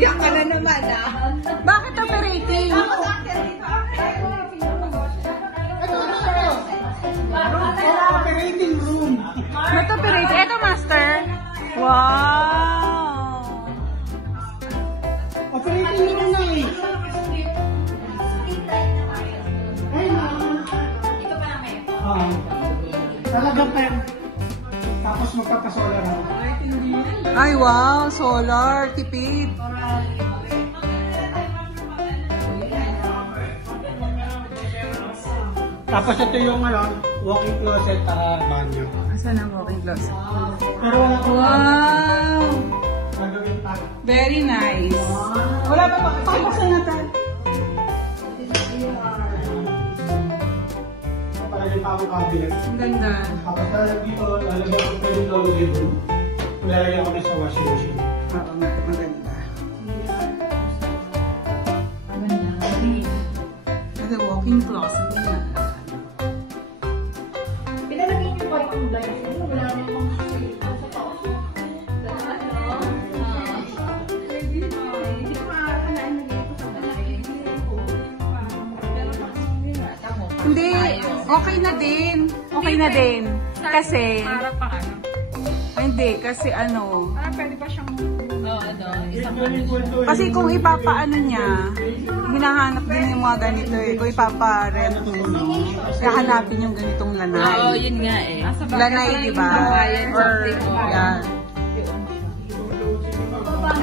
Iyak ka na naman, ah. Bakit operating? Operating room. Ba't operating? Ito, master. Wow! Operating room na eh. Talagang pen. Tapos magpapasolar ako. Ay, wow! Solar. Tipid. Tapos ito yung walk-in closet at banyo. Asan ang walk-in closet? Pero wala ko. Wow! Gagawin pa. Very nice. Wala pa ba? Pakibuksan natin. Palagay pa akong cabinet. Ang ganda. Tapos dito, lalagyan ko pwede lolo dito. Lalagyan ko na sa washing machine. Oo nga, maganda. Kasi walk-in closet nila. Pinalagay niyo pa yung light. Wala na yung mga Hindi, okay na din. Okay na din. Kasi, para pa ano? hindi, kasi ano, Pwede pa siyang, isang kasi kung ipapaano niya, hinahanap din yung mga ganito eh. Kung ipapa-rent mo, hahanapin yung ganitong lanay. yun nga eh. Lanay, di ba? Or, yan.